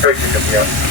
Picking him yet.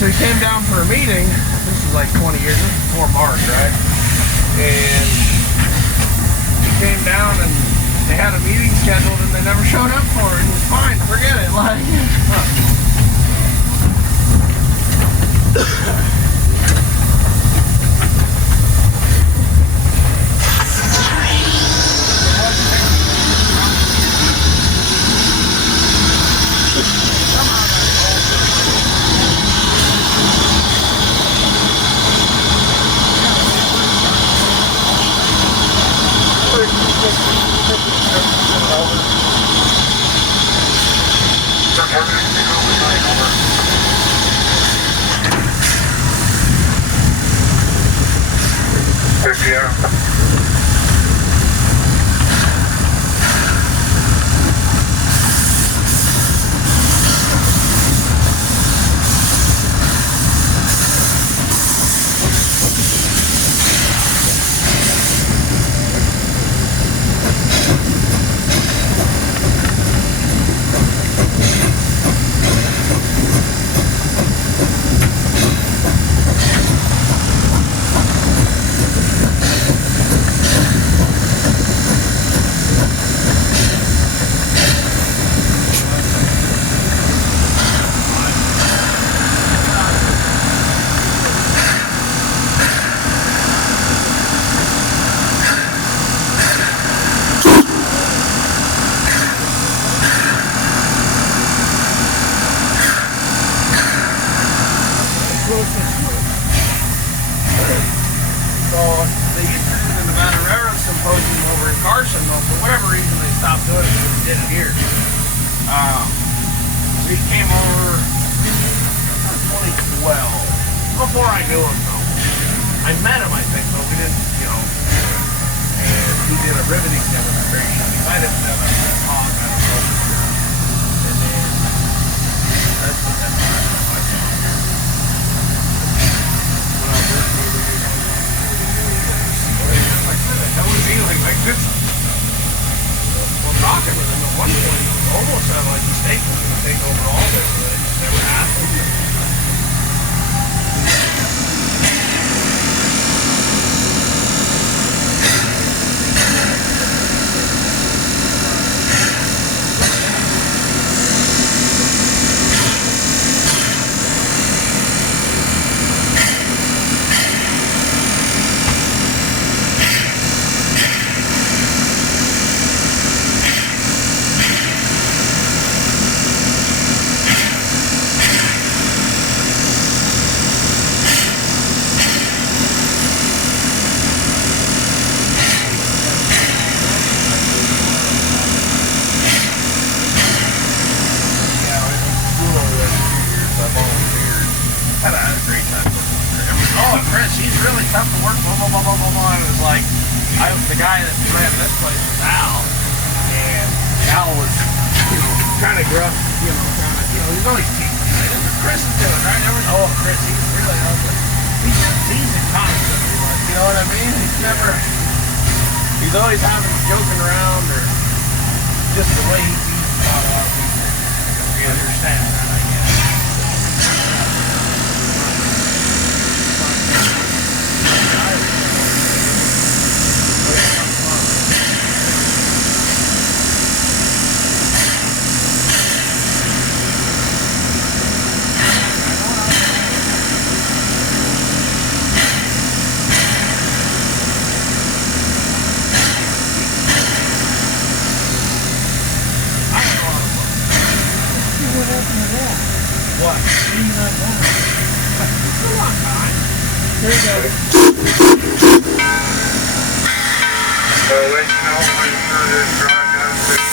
So he came down for a meeting. This is like 20 years, this is before March, right? And he came down and they had a meeting scheduled and they never showed up for it. He was fine, forget it. Like, Yeah. he's really tough to work, blah, blah, blah, blah, blah, blah. And it was like, the guy that ran this place was Al. And Al was, kind of gruff, he's always teasing, right? That's what Chris is doing, right? Chris, he's really ugly. He's just teasing constantly, like, you know what I mean? He's always joking around, or just the way he teases a lot of people. You understand that, I guess. What? Maybe not now. It's a long time. There you go. Let you know when you're drawing down the city.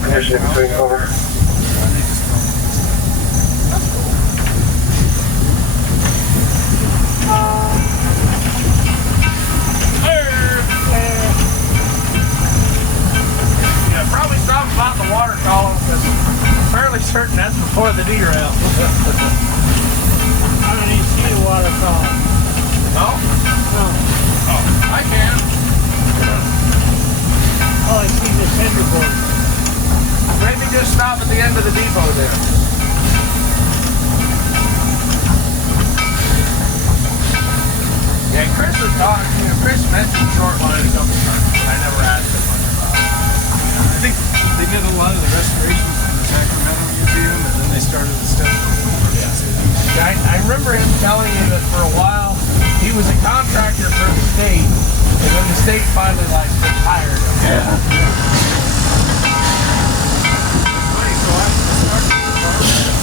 Permission in between, over. Yeah, probably something about the water column, because I'm fairly certain that's before the derail. I don't even see the water column. No? No. Oh, I can. Oh, I see the center board. Maybe just stop at the end of the depot there. Yeah, Chris was talking, Chris mentioned short line a couple times. I never asked him much about it. I think they did a lot of the restorations in the Sacramento Museum, and then they started the stuff. Yeah. I remember him telling you that for a while he was a contractor for the state, and then the state finally like retired him. Yeah. Sacramento.